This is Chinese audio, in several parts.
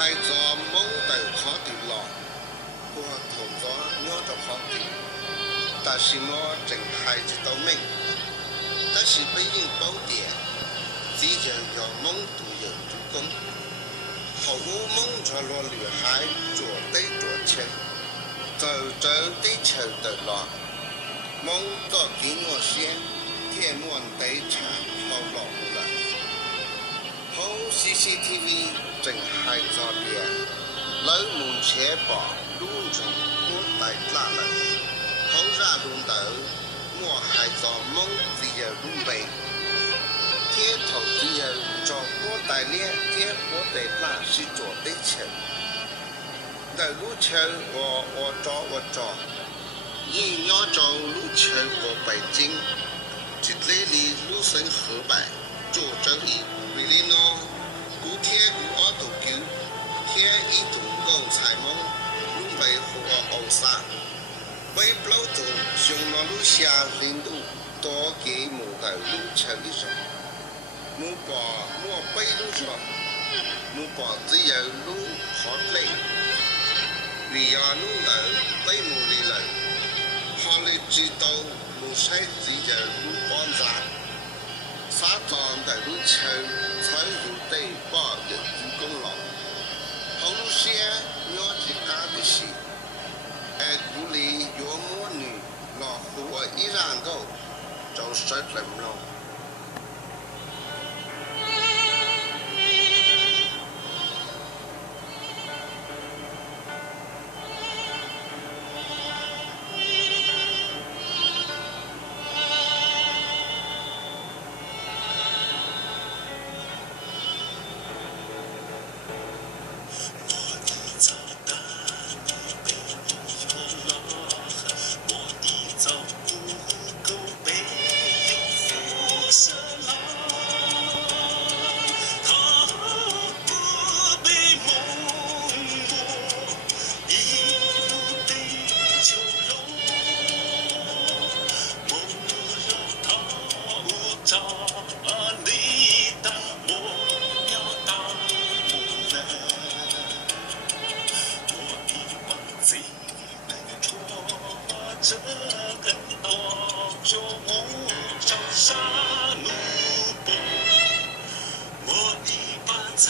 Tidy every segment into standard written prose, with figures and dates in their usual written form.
係咗蒙豆考掉落，過頭咗攞咗考掉，但是我淨係知道明，但是北京寶典只有要蒙都有主公，後我蒙咗落女孩做對做情，就走地球的落，蒙咗給我先，天門地產好落了，好 CCTV 淨係咗啲，老門車把路中我帶拉了，好讓路頭我係咗蒙只有路背。天頭只有做我帶領，天我帶拉是做對球。在路球我做，一要做路球過北京，這裡路線河北，做這一為了呢，古天古二度九，天一度講彩夢，路北和歐沙，北不老度上了路下領度，多給木頭路球一種。木把我背路上，木把只有路好累，你要路头背木里了，好你知道路上只有路帮站，沙庄的路球才有对把有主公了，好路线要去干的是，鼓励岳母女老和我一然够，就失人了。这更多就朝沙路波，我一把彩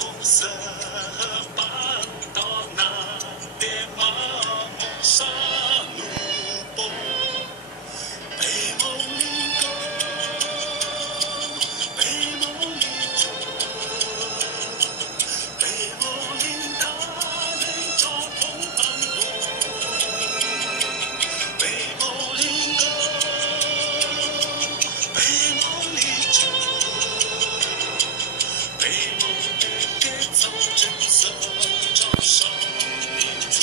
虹色搬到那边马梦沙路波，北梦里歌，北梦里走，北梦里大人照同安路。北梦里歌，北梦里酒，北梦里的草真色照上明珠。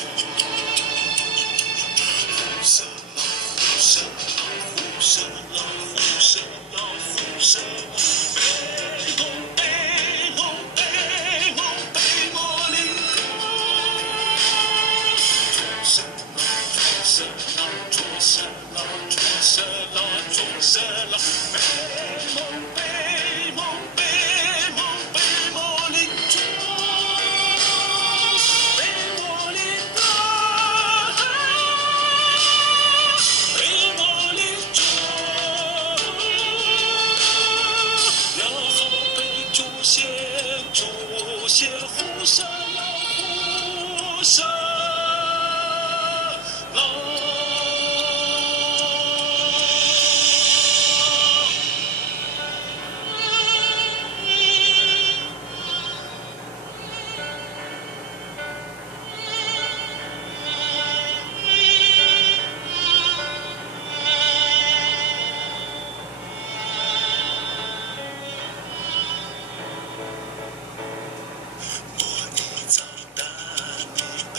红色老虎生老虎生老虎生老虎生老，北梦北梦北梦北梦里歌，生老生老。捉神了，捉神了，捉神了！北梦，北梦，北梦，北梦里捉，北梦里歌，北梦里捉，然后被诛仙，诛仙虎生了，虎生了。我一早的你背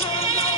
射，老